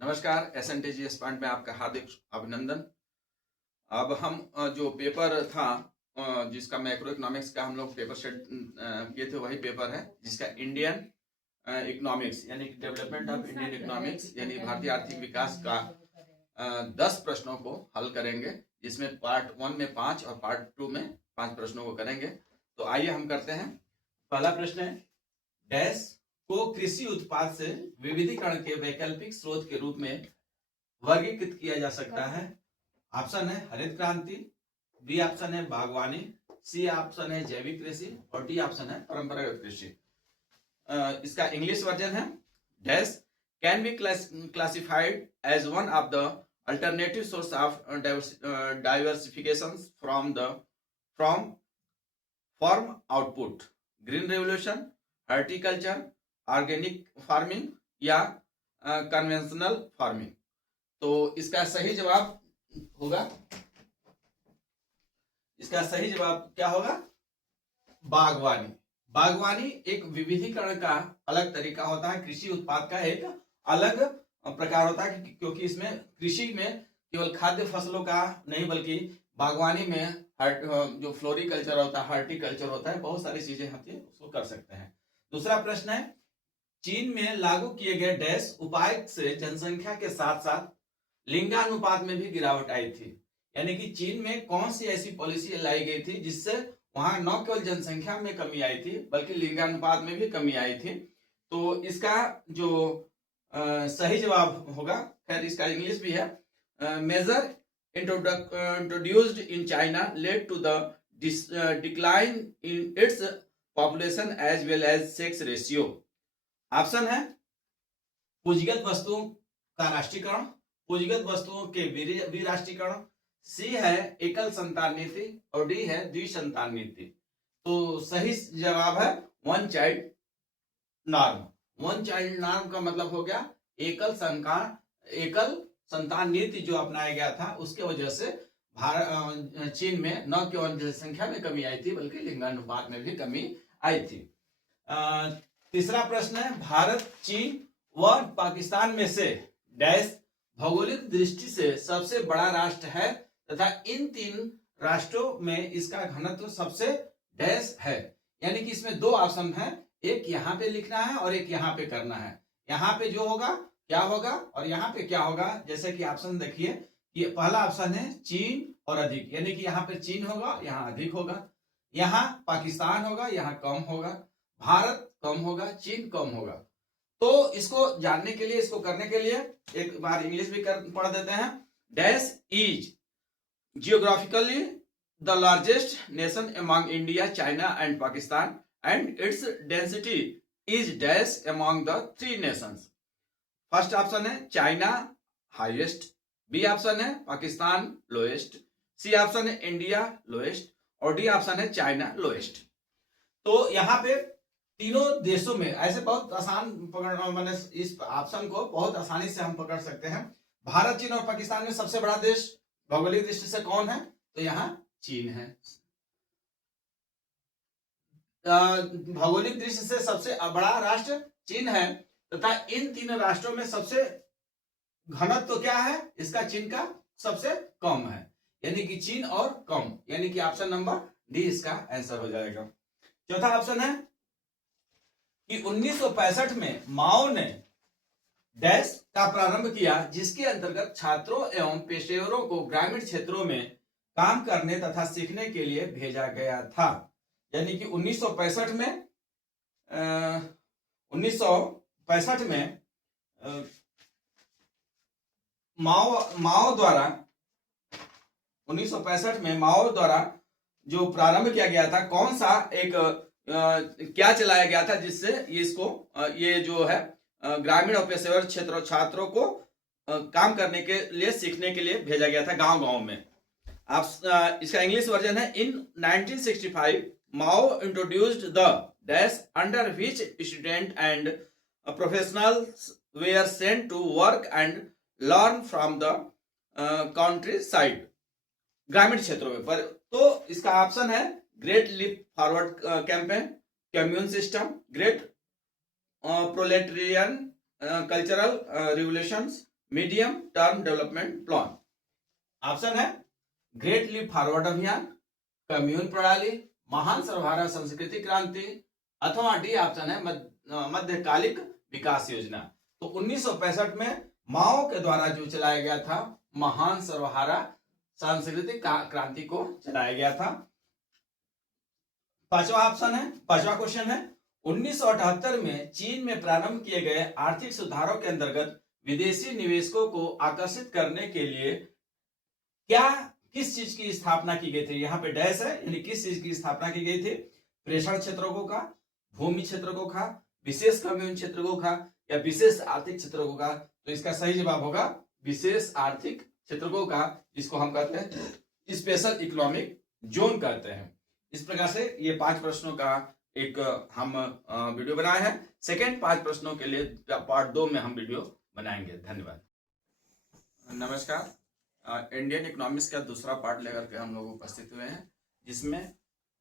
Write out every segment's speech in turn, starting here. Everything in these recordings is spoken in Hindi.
नमस्कार, SNTGS पॉइंट में आपका हार्दिक अभिनंदन। अब हम जो पेपर था जिसका मैक्रो इकोनॉमिक्स का हम लोग पेपर सेट किए थे, वही पेपर है जिसका इंडियन इकोनॉमिक्स यानी डेवलपमेंट ऑफ इंडियन इकोनॉमिक्स यानी भारतीय आर्थिक विकास का 10 प्रश्नों को हल करेंगे, जिसमें पार्ट 1 में 5 और पार्ट 2 में 5 प्रश्नों को करेंगे। तो आइए हम करते हैं। पहला प्रश्न है, डैश को कृषि उत्पाद से विविधीकरण के वैकल्पिक स्रोत के रूप में वर्गीकृत किया जा सकता है। ऑप्शन है हरित क्रांति, बी ऑप्शन है बागवानी, सी ऑप्शन है जैविक कृषि और डी ऑप्शन है परंपरागत कृषि। इसका इंग्लिश वर्जन है, dash can be classified as one of the alternative source of diversification from form output, green revolution, horticulture, organic farming या कन्वेंशनल फार्मिंग। तो इसका सही जवाब क्या होगा? बागवानी। बागवानी एक विविधीकरण का अलग तरीका होता है, कृषि उत्पाद का एक अलग प्रकार होता है, क्योंकि इसमें कृषि में केवल खाद्य फसलों का नहीं बल्कि बागवानी में जो फ्लोरिकल्चर होता है, हॉर्टिकल्चर होता है, बहुत सारी चीजें होती है, उसको कर सकते हैं। दूसरा प्रश्न है, चीन में लागू किए गए डैश उपाय से जनसंख्या के साथ साथ लिंगानुपात में भी गिरावट आई थी। यानी कि चीन में कौन सी ऐसी पॉलिसी लाई गई थी जिससे वहां न केवल जनसंख्या में कमी आई थी बल्कि लिंगानुपात में भी कमी आई थी। तो इसका जो सही जवाब होगा, खैर इसका इंग्लिश भी है, measure introduced in China led to the decline in its population as well as sex ratio. Option है पूंजीगत वस्तुओं का राष्ट्रीयकरण, पूंजीगत वस्तुओं के विराष्ट्रीयकरण, सी है एकल संतान नीति और डी है द्विसंतान नीति। तो सही जवाब है one child norm. One child norm का मतलब हो गया एकल संतान नीति जो अपनाया गया था, उसके वजह से चीन में न केवल जनसंख्या में कमी आई थी बल्कि लिंगानुपात में भी कमी आई थी। तीसरा प्रश्न है, भारत, चीन व पाकिस्तान में से डैश भौगोलिक दृष्टि से सबसे बड़ा राष्ट्र है तथा इन तीन राष्ट्रों में इसका घनत्व सबसे डैश है। यानी कि इसमें दो ऑप्शन है, एक यहाँ पे लिखना है और एक यहाँ पे करना है। यहाँ पे जो होगा क्या होगा और यहाँ पे क्या होगा, जैसे कि ऑप्शन देखिए कि पहला ऑप्शन है चीन और अधिक, यानी कि यहाँ पे चीन होगा, यहाँ अधिक होगा, यहाँ पाकिस्तान होगा, यहाँ कम होगा, भारत कम होगा, चीन कम होगा। तो इसको जानने के लिए, इसको करने के लिए एक बार इंग्लिश भी पढ़ देते हैं। Dash is geographically the largest nation among India, China and Pakistan and its density is dash among the three Nations. First option है चाइना हाईएस्ट, बी ऑप्शन है पाकिस्तान लोएस्ट, सी ऑप्शन है इंडिया लोएस्ट और डी ऑप्शन है चाइना लोएस्ट। तो यहाँ पे तीनों देशों में ऐसे बहुत आसान पकड़ना, मैंने इस ऑप्शन को बहुत आसानी से हम पकड़ सकते हैं। भारत, चीन और पाकिस्तान में सबसे बड़ा देश भौगोलिक दृष्टि से कौन है? तो यहाँ चीन है। भौगोलिक दृष्टि से सबसे बड़ा राष्ट्र चीन है तथा इन तीन राष्ट्रों में सबसे घनत्व तो क्या है इसका? चीन का सबसे कम है, यानी कि चीन और कम, यानी कि ऑप्शन नंबर डी इसका आंसर हो जाएगा। चौथा ऑप्शन है कि 1965 में माओ ने डैश का प्रारंभ किया जिसके अंतर्गत छात्रों एवं पेशेवरों को ग्रामीण क्षेत्रों में काम करने तथा सीखने के लिए भेजा गया था। यानी कि 1965 में माओ द्वारा 1965 में माओ द्वारा जो प्रारंभ किया गया था, कौन सा एक क्या चलाया गया था जिससे ये जो है ग्रामीण और पेशेवर क्षेत्रों छात्रों को काम करने के लिए, सीखने के लिए भेजा गया था गांव-गांव में। आप इसका इंग्लिश वर्जन है, in 1965 Mao introduced the dash under which student and professionals were sent to work and learn from the countryside, ग्रामीण क्षेत्रों में। पर तो इसका ऑप्शन है great leap forward campaign, commune system, great proletarian cultural revolutions medium term development plan. Option है ग्रेट लीप फॉरवर्ड अभियान, कम्यून प्रणाली, महान सर्वहारा संस्कृति क्रांति, अथवा डी ऑप्शन है मध्यकालिक विकास योजना। तो 1965 में माओ के द्वारा जो चलाया गया था महान सर्वहारा सांस्कृतिक क्रांति को चलाया गया था। पांचवा क्वेश्चन है 1978 में चीन में प्रारंभ किए गए आर्थिक सुधारों के अंतर्गत विदेशी निवेशकों को आकर्षित करने के लिए किस चीज की स्थापना की गई थी। यहाँ पे डैश है, यानी किस चीज की स्थापना की गई थी। प्रेषण क्षेत्रों का, भूमि क्षेत्रों का, विशेष कम्यून क्षेत्रों का, या विशेष आर्थिक क्षेत्रों का। तो इसका सही जवाब होगा विशेष आर्थिक क्षेत्रों का, जिसको हम कहते हैं स्पेशल इकोनॉमिक जोन कहते हैं। इस प्रकार से ये 5 प्रश्नों का एक हम वीडियो बनाए हैं। सेकेंड 5 प्रश्नों के लिए पार्ट 2 में हम वीडियो बनाएंगे। धन्यवाद। नमस्कार। इंडियन इकोनॉमिक्स का दूसरा पार्ट लेकर के हम लोग उपस्थित हुए हैं, जिसमें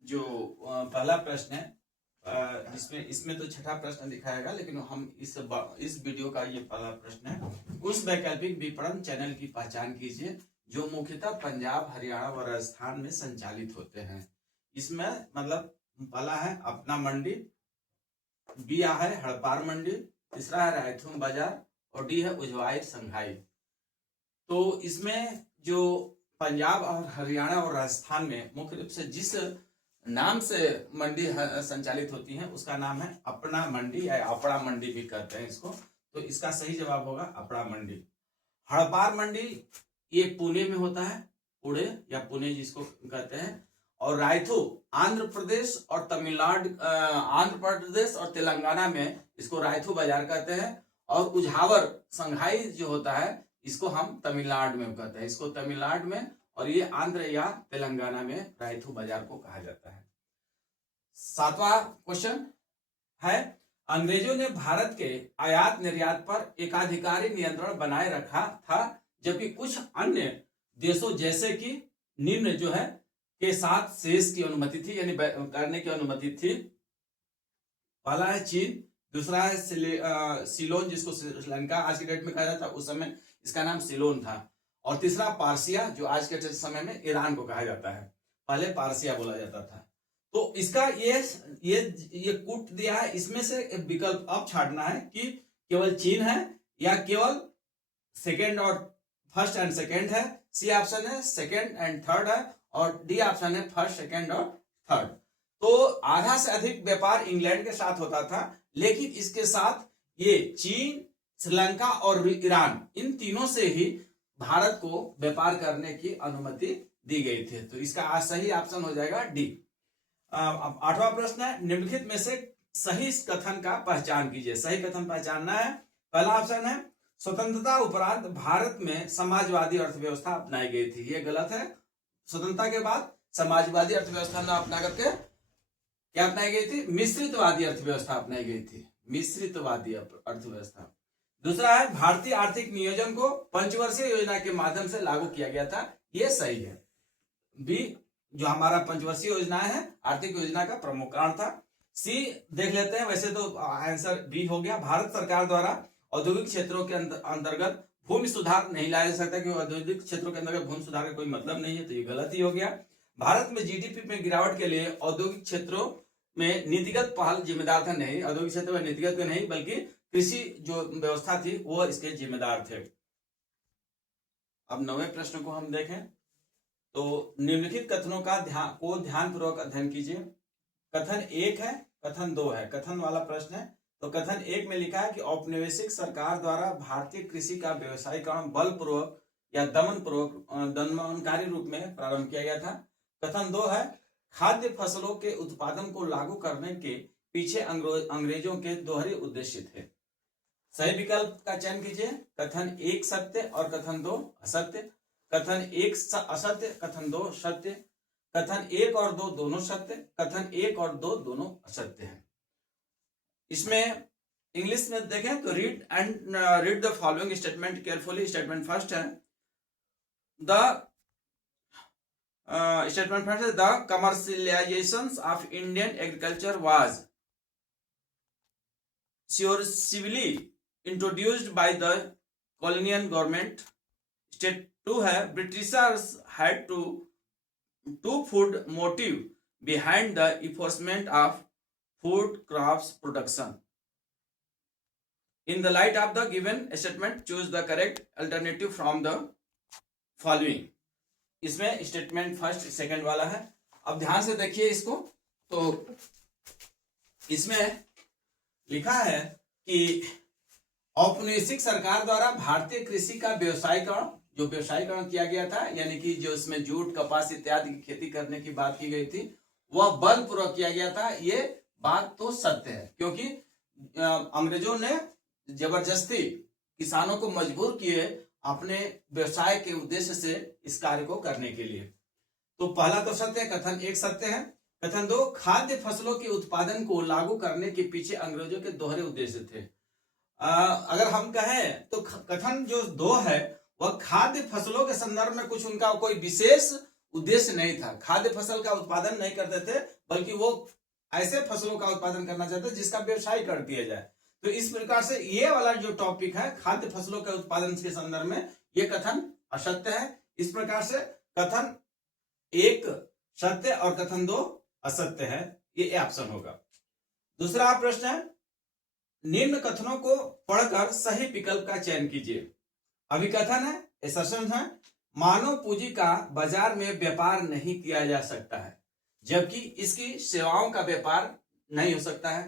जो पहला प्रश्न है, जिसमें इसमें तो छठा प्रश्न दिखाएगा, लेकिन हम इस वीडियो का ये पहला प्रश्न है। उस वैकल्पिक विपणन चैनल की पहचान कीजिए जो मुख्यतः पंजाब, हरियाणा व राजस्थान में संचालित होते हैं। इसमें मतलब पहला है अपना मंडी, बी है हड़पार मंडी, तीसरा है रायथून बाजार, और डी है उजवाई संघाई। तो इसमें जो पंजाब और हरियाणा और राजस्थान में मुख्य रूप से जिस नाम से मंडी संचालित होती है उसका नाम है अपना मंडी या अपड़ा मंडी भी कहते हैं इसको। तो इसका सही जवाब होगा अपड़ा मंडी। हड़पार मंडी ये पुणे में होता है, पुणे या पुणे जिसको कहते हैं। और रायथू आंध्र प्रदेश और तमिलनाडु, आंध्र प्रदेश और तेलंगाना में इसको रायथू बाजार कहते हैं। और उझावर संघाई जो होता है इसको हम तमिलनाडु में कहते हैं, इसको तमिलनाडु में, और ये आंध्र या तेलंगाना में रायथू बाजार को कहा जाता है। 7वां क्वेश्चन है अंग्रेजों ने भारत के आयात निर्यात पर एकाधिकारी नियंत्रण बनाए रखा था, जबकि कुछ अन्य देशों जैसे कि निम्न जो है के साथ शेष की अनुमति थी, यानी करने की अनुमति थी। पहला है चीन, दूसरा है सिलोन जिसको श्रीलंका आज के डेट में कहा जाता है, उस समय इसका नाम सिलोन था। और तीसरा पारसिया जो आज के समय में ईरान को कहा जाता है, पहले पारसिया बोला जाता था। तो इसका ये कूट दिया है, इसमें से एक विकल्प अब छाड़ना है कि केवल चीन है या केवल सेकेंड और फर्स्ट एंड सेकेंड है। सी ऑप्शन है सेकेंड एंड थर्ड है, और डी ऑप्शन है फर्स्ट, सेकेंड और थर्ड। तो आधा से अधिक व्यापार इंग्लैंड के साथ होता था, लेकिन इसके साथ ये चीन, श्रीलंका और ईरान, इन तीनों से ही भारत को व्यापार करने की अनुमति दी गई थी। तो इसका सही ऑप्शन हो जाएगा डी। 8वां प्रश्न है निम्नलिखित में से सही कथन का पहचान कीजिए। सही कथन पहचानना है। पहला ऑप्शन है स्वतंत्रता उपरांत भारत में समाजवादी अर्थव्यवस्था अपनाई गई थी। ये गलत है। स्वतंत्रता के बाद समाजवादी अर्थव्यवस्था न अपना करके क्या अपनाई गई थी? मिश्रितवादी अर्थव्यवस्था अपनाई गई थी, मिश्रितवादी अर्थव्यवस्था। दूसरा है भारतीय आर्थिक नियोजन को पंचवर्षीय योजना के माध्यम से लागू किया गया था। ये सही है। बी जो हमारा पंचवर्षीय योजना है आर्थिक योजना का प्रमुख कारण था। सी देख लेते हैं, वैसे तो आंसर बी हो गया। भारत सरकार द्वारा औद्योगिक क्षेत्रों के अंतर्गत भूमि सुधार नहीं लाया जा सकता, क्योंकि औद्योगिक क्षेत्रों के अंतर्गत भूमि सुधार का कोई मतलब नहीं है, तो ये गलत ही हो गया। भारत में जीडीपी में गिरावट के लिए औद्योगिक क्षेत्रों में नीतिगत पहल जिम्मेदार था। नहीं, औद्योगिक क्षेत्र में नीतिगत नहीं बल्कि कृषि जो व्यवस्था थी वो इसके जिम्मेदार थे। अब 9वें प्रश्न को हम देखें तो निम्नलिखित कथनों का ध्यानपूर्वक अध्ययन कीजिए। कथन 1 है, कथन 2 है। कथन वाला प्रश्न है तो कथन 1 में लिखा है कि औपनिवेशिक सरकार द्वारा भारतीय कृषि का व्यवसायीकरण बलपूर्वक या दमनकारी रूप में प्रारंभ किया गया था। कथन 2 है खाद्य फसलों के उत्पादन को लागू करने के पीछे अंग्रेजों के दोहरे उद्देश्य थे। सही विकल्प का चयन कीजिए। कथन 1 सत्य और कथन 2 असत्य। कथन 1 असत्य, कथन 2 सत्य। कथन 1 और 2 दोनों सत्य, कथन 1 और 2 दोनों असत्य हैं। इसमें इंग्लिश में देखें तो read the following statement carefully. Statement first है the commercialisation of Indian agriculture was successively introduced by the colonial government. State 2 है Britishers had to food motive behind the enforcement of food crops production. In the light of the given statement choose the correct alternative from the following. इसमें स्टेटमेंट फर्स्ट सेकंड वाला है। अब ध्यान से देखिए इसको, तो इसमें लिखा है कि औपनिवेशिक सरकार द्वारा भारतीय कृषि का व्यवसायीकरण, जो व्यवसायीकरण किया गया था, यानी कि जो इसमें जूट कपास इत्यादि की खेती करने की बात की गई थी, वह बलपूर्वक किया गया था। ये बात तो सत्य है, क्योंकि अंग्रेजों ने जबरदस्ती किसानों को मजबूर किए अपने व्यवसाय के उद्देश्य से इस कार्य को करने के लिए। तो पहला तो सत्य है, कथन एक सत्य है। कथन दो, खाद्य फसलों के उत्पादन को लागू करने के पीछे अंग्रेजों के दोहरे उद्देश्य थे। अगर हम कहें तो कथन जो दो है वह खाद्य फसलों के संदर्भ में कुछ उनका कोई विशेष उद्देश्य नहीं था। खाद्य फसल का उत्पादन नहीं करते थे, बल्कि वो ऐसे फसलों का उत्पादन करना चाहते थे जिसका व्यवसायीकरण किया जाए। तो इस प्रकार से ये वाला जो टॉपिक है खाद्य फसलों के उत्पादन के संदर्भ में, ये कथन असत्य है। इस प्रकार से कथन एक सत्य और कथन दो असत्य है, ये ऑप्शन होगा। दूसरा प्रश्न है, निम्न कथनों को पढ़कर सही विकल्प का चयन कीजिए। अभिकथन है, असर्शन है, मानव पूंजी का बाजार में व्यापार नहीं किया जा सकता है, जबकि इसकी सेवाओं का व्यापार नहीं हो सकता है।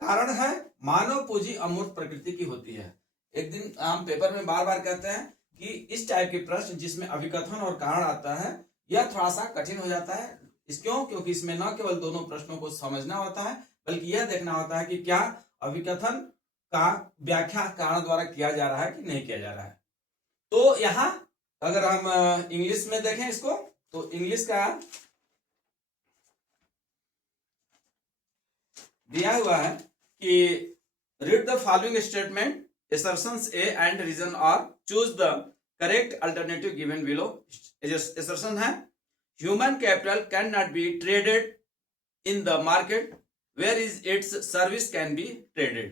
कारण है, मानव पूंजी अमूर्त प्रकृति की होती है। एक दिन हम पेपर में बार बार कहते हैं कि इस टाइप के प्रश्न जिसमें अभिकथन और कारण आता है, यह थोड़ा सा कठिन हो जाता है। क्यों? क्योंकि इसमें न केवल दोनों प्रश्नों को समझना होता है, बल्कि यह देखना होता है कि क्या अभिकथन का व्याख्या कारण द्वारा किया जा रहा है कि नहीं किया जा रहा है। तो यहां अगर हम इंग्लिश में देखें इसको, तो इंग्लिश का दिया हुआ है कि read the following statement, assertions A and reason or choose the correct alternative given below। assertion है, human capital cannot be traded in the market where is its service can be traded।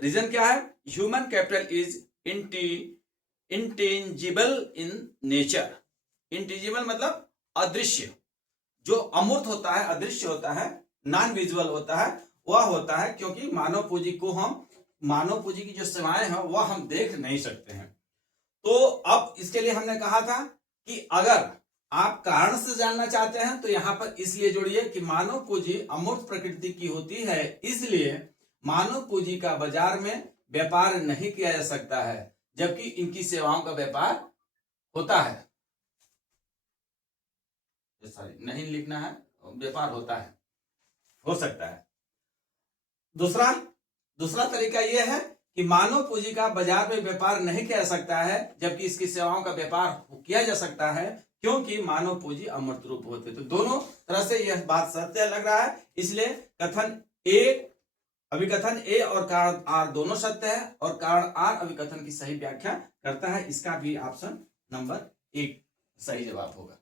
Reason क्या है? Human capital is intangible in nature. Intangible मतलब अदृश्य, जो अमूर्त होता है, अदृश्य होता है, नॉन विजुअल होता है, वह होता है क्योंकि मानव पूंजी की जो सेवाएं हैं वह हम देख नहीं सकते हैं। तो अब इसके लिए हमने कहा था कि अगर आप कारण से जानना चाहते हैं तो यहां पर इसलिए जोड़िए कि मानव पूंजी अमूर्त प्रकृति की होती है, इसलिए मानव पूंजी का बाजार में व्यापार नहीं किया जा सकता है, जबकि इनकी सेवाओं का व्यापार होता है। नहीं लिखना है, व्यापार होता है, हो सकता है। दूसरा तरीका यह है कि मानव पूंजी का बाजार में व्यापार नहीं किया जा सकता है, जबकि इसकी सेवाओं का व्यापार किया जा सकता है, क्योंकि मानव पूंजी अमूर्त रूप होते। तो दोनों तरह से यह बात सत्य लग रहा है, इसलिए कथन ए, अभिकथन ए और कारण आर दोनों सत्य है, और कारण आर अभिकथन की सही व्याख्या करता है। इसका भी ऑप्शन नंबर 1 सही जवाब होगा।